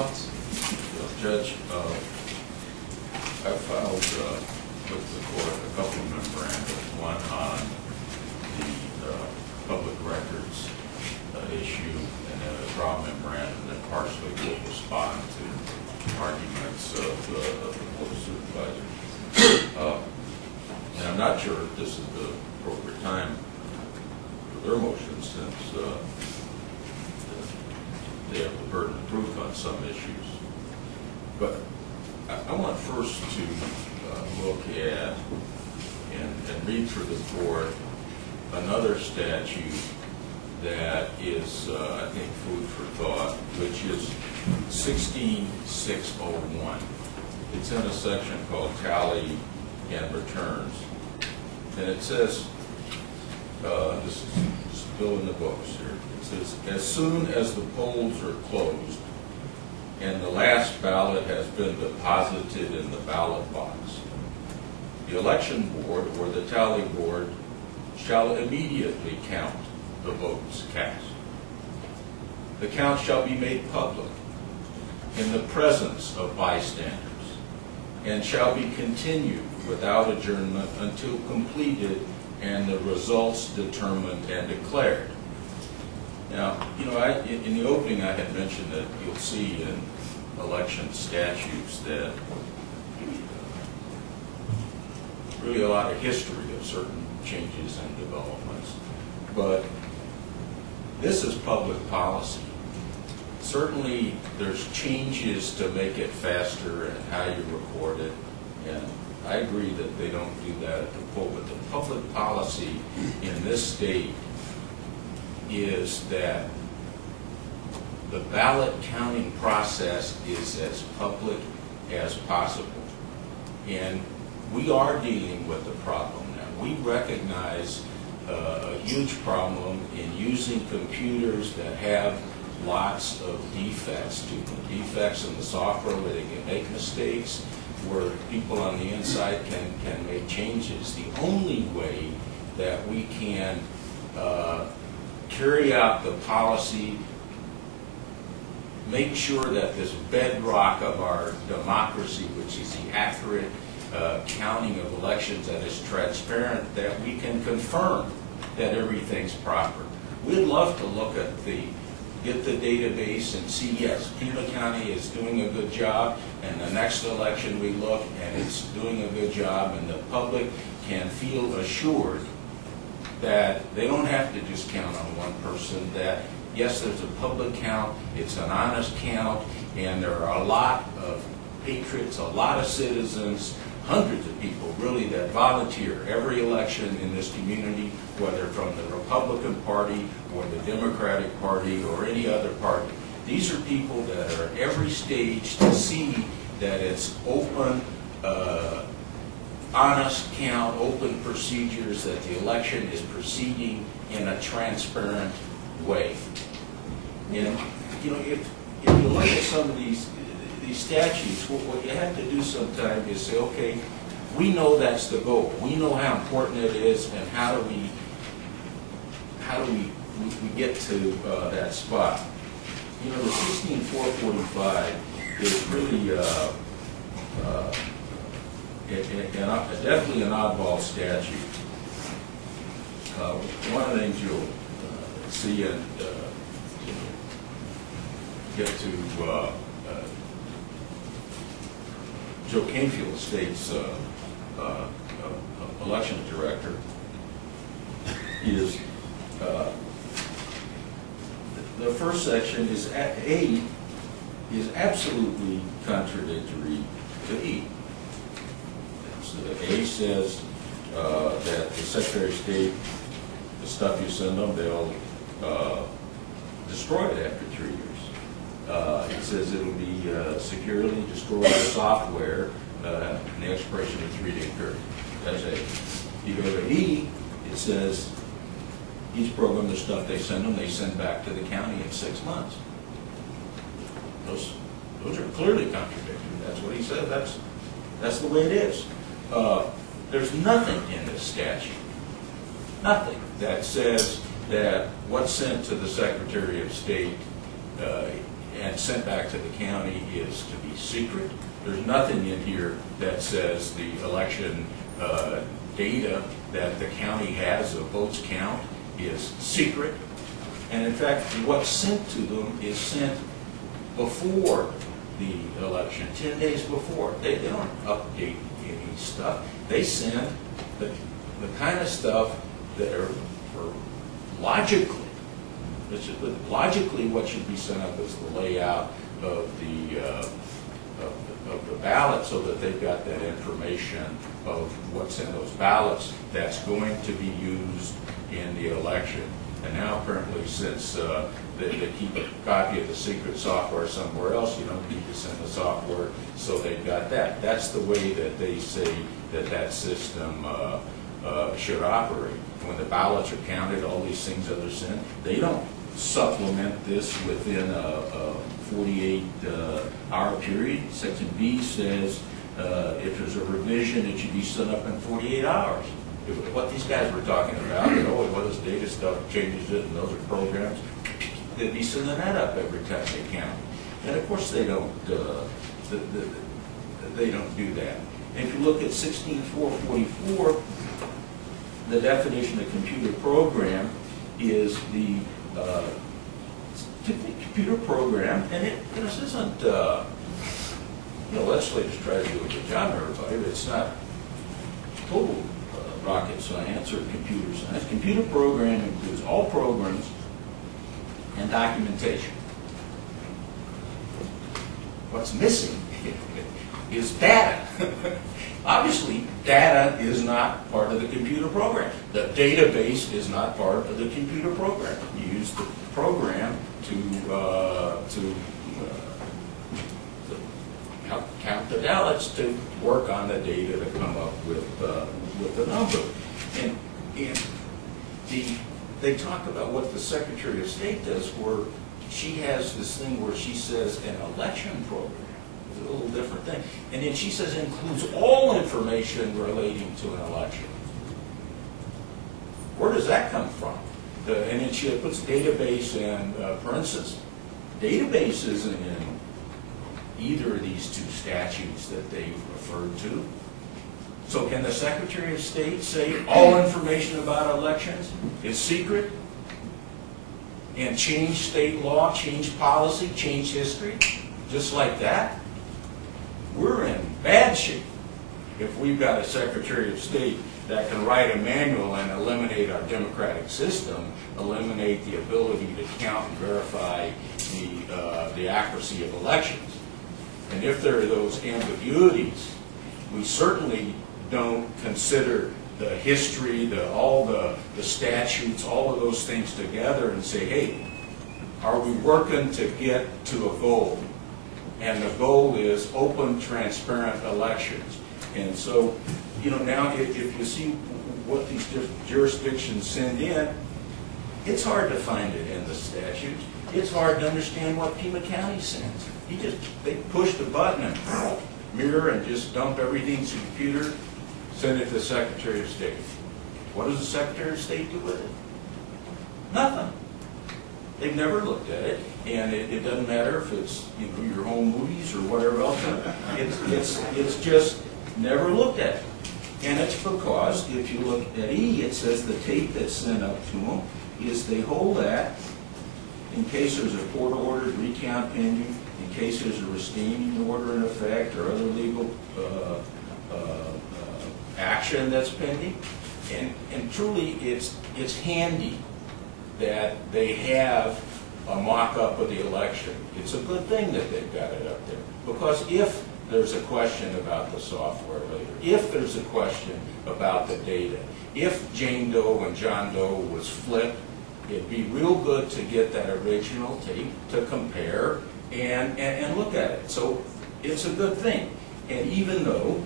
Thoughts? Judge, I filed with the court a couple of memoranda, one on the public records issue, and then a trial memorandum that partially will respond to arguments of the board supervisor. And I'm not sure if this is the appropriate time for their motion, since they have the burden of proof on some issues. But I want first to look at and read through the court another statute that is, I think, food for thought, which is 16601. It's in a section called Tally and Returns. And it says, this is still in the books here, it says, as soon as the polls are closed and the last ballot has been deposited in the ballot box, the election board or the tally board shall immediately count the votes cast. The count shall be made public in the presence of bystanders and shall be continued without adjournment until completed and the results determined and declared. Now, you know, in the opening I had mentioned that you'll see in election statutes that really a lot of history of certain changes and developments. But this is public policy. Certainly there's changes to make it faster and how you record it, and I agree that they don't do that at the poll, but the public policy in this state is that the ballot counting process is as public as possible. And we are dealing with the problem now. We recognize a huge problem in using computers that have lots of defects to them. Defects in the software where they can make mistakes, where people on the inside can make changes. The only way that we can carry out the policy, make sure that this bedrock of our democracy, which is the accurate counting of elections that is transparent, that we can confirm that everything's proper. We'd love to look at get the database and see, yes, Pima County is doing a good job, and the next election we look and it's doing a good job, and the public can feel assured that they don't have to just count on one person, that yes, there's a public count, it's an honest count, and there are a lot of patriots, a lot of citizens, hundreds of people really that volunteer every election in this community, whether from the Republican Party or the Democratic Party or any other party. These are people that are at every stage to see that it's open, honest count, open procedures, that the election is proceeding in a transparent way. And you know, if you look at some of these statutes, what you have to do sometimes is say, okay, we know that's the goal. We know how important it is, and how do we get to that spot. You know, the 16445 is really definitely an oddball statute. One of the things you'll see and get to Joe Canfield State's election director is the first section is A is absolutely contradictory to E. So A says that the Secretary of State, the stuff you send them, they'll destroy it after 3 years. It says it'll be securely destroyed software in the expiration of a 3-day period. That's A. You go to E, it says each program, the stuff they send back to the county in 6 months. Those are clearly contradictory. That's what he said. That's the way it is. There's nothing in this statute, nothing that says that what's sent to the Secretary of State and sent back to the county is to be secret. There's nothing in here that says the election data that the county has of votes count is secret. And in fact, what's sent to them is sent before the election, 10 days before. They don't update any stuff. They send the kind of stuff that are logically what should be sent up is the layout of the ballot, so that they've got that information of what's in those ballots that's going to be used in the election. And now apparently, since they keep a copy of the secret software somewhere else, you don't need to send the software, so they've got that. That's the way that they say that system should operate. When the ballots are counted, all these things that are sent, they don't supplement this within a 48-hour period. Section B says if there's a revision, it should be sent up in 48 hours. What these guys were talking about, well, this data stuff changes it, and those are programs, they'd be sending that up every time they count. And of course they don't do that. And if you look at 16.444, the definition of computer program is the computer program, and this isn't, legislators try to do a good job, everybody, but it's not total rocket science or computer science. Computer program includes all programs and documentation. What's missing is data. Obviously, data is not part of the computer program. The database is not part of the computer program. You use the program to count the ballots, to work on the data to come up with the number. And they talk about what the Secretary of State does, where she has this thing where she says an election program. It's a little different thing. And then she says includes all information relating to an election. Where does that come from? And then she puts database in parentheses. Database isn't in either of these two statutes that they've referred to. So can the Secretary of State say all information about elections is secret and change state law, change policy, change history, just like that? We're in bad shape if we've got a Secretary of State that can write a manual and eliminate our democratic system, eliminate the ability to count and verify the accuracy of elections. And if there are those ambiguities, we certainly don't consider the history, all the statutes, all of those things together and say, hey, are we working to get to a goal? And the goal is open, transparent elections. And so, now if you see what these different jurisdictions send in, it's hard to find it in the statutes. It's hard to understand what Pima County sends. They push the button and mirror and just dump everything to the computer, send it to the Secretary of State. What does the Secretary of State do with it? Nothing. They've never looked at it, and it doesn't matter if it's your home movies or whatever else. It's just never looked at. And it's because if you look at E, it says the tape that's sent up to them is they hold that in case there's a court ordered recount pending, in case there's a restraining order in effect or other legal action that's pending. And truly, it's handy that they have a mock-up of the election. It's a good thing that they've got it up there, because if there's a question about the software later, if there's a question about the data, if Jane Doe and John Doe was flipped, it'd be real good to get that original tape to compare and look at it. So it's a good thing. And even though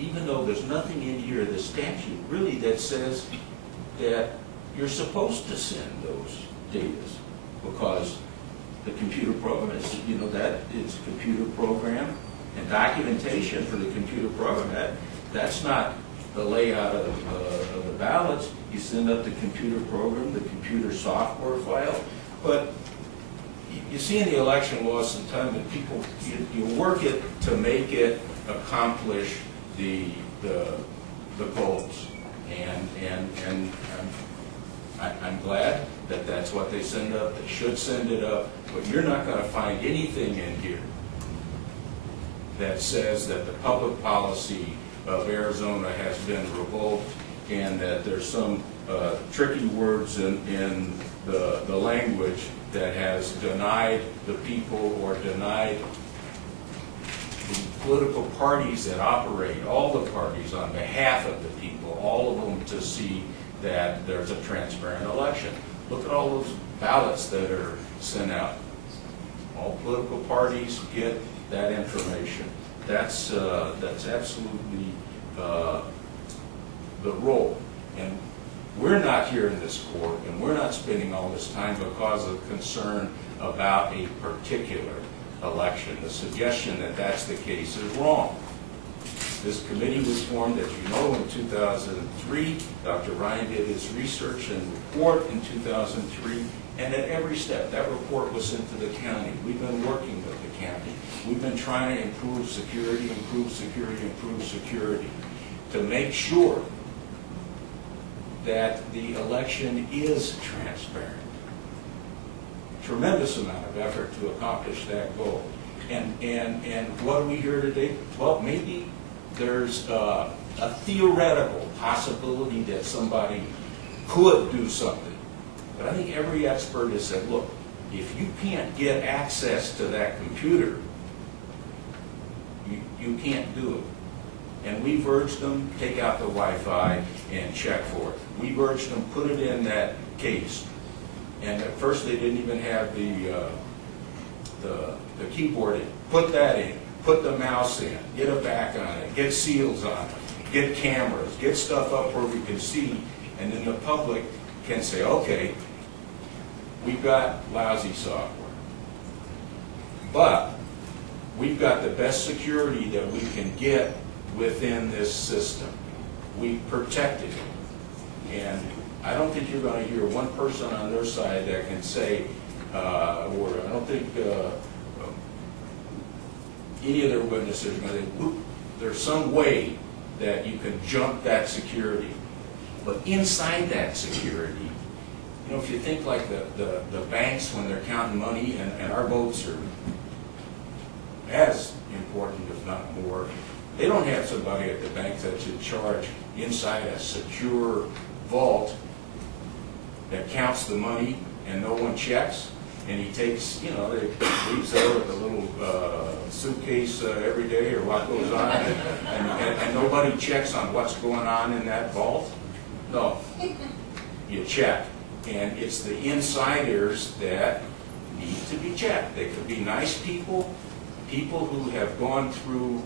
even though there's nothing in here, the statute really that says that you're supposed to send those data, because the computer program is, that is a computer program, and documentation for the computer program, that's not the layout of the ballots. You send up the computer program, the computer software file. But you see in the election law sometimes that people, you work it to make it accomplish the goals. And I'm glad that that's what they send up. They should send it up. But you're not going to find anything in here that says that the public policy of Arizona has been revoked and that there's some tricky words in the language that has denied the people or denied the political parties that operate, all the parties on behalf of the people, all of them to see that there's a transparent election. Look at all those ballots that are sent out. All political parties get that information. That's absolutely the role. And we're not here in this court, and we're not spending all this time because of concern about a particular election. The suggestion that that's the case is wrong. This committee was formed, as you know, in 2003. Dr. Ryan did his research and report in 2003, and at every step, that report was sent to the county. We've been working with the county. We've been trying to improve security, to make sure that the election is transparent. Tremendous amount of effort to accomplish that goal. And what are we here today? Well, maybe there's a theoretical possibility that somebody could do something. But I think every expert has said, look, if you can't get access to that computer, you can't do it. And we've urged them, take out the Wi-Fi and check for it. We've urged them, put it in that case. And at first they didn't even have the keyboard in. Put that in. Put the mouse in. Get a back on it. Get seals on it. Get cameras. Get stuff up where we can see. And then the public can say, okay, we've got lousy software. But we've got the best security that we can get within this system. We've protected it. And I don't think you're going to hear one person on their side that can say, or I don't think any of their witnesses are going to say, there's some way that you can jump that security. But inside that security, you know, if you think like the banks when they're counting money, and our votes are as important, if not more, they don't have somebody at the bank that's in charge inside a secure vault that counts the money and no one checks. And he takes, you know, he leaves there with a little suitcase every day or what goes on, and nobody checks on what's going on in that vault. No, you check. And it's the insiders that need to be checked. They could be nice people, people who have gone through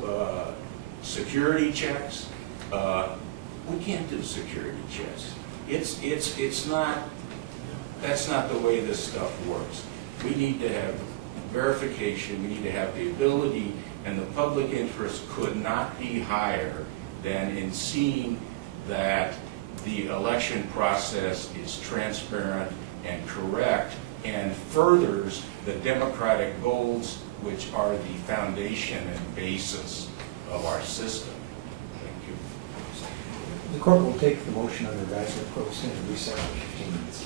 security checks. We can't do security checks. It's not, that's not the way this stuff works. We need to have verification, we need to have the ability, and the public interest could not be higher than in seeing that the election process is transparent and correct and furthers the democratic goals which are the foundation and basis of our system. Thank you. The court will take the motion under advisement. Court will stand in recess for 15 minutes.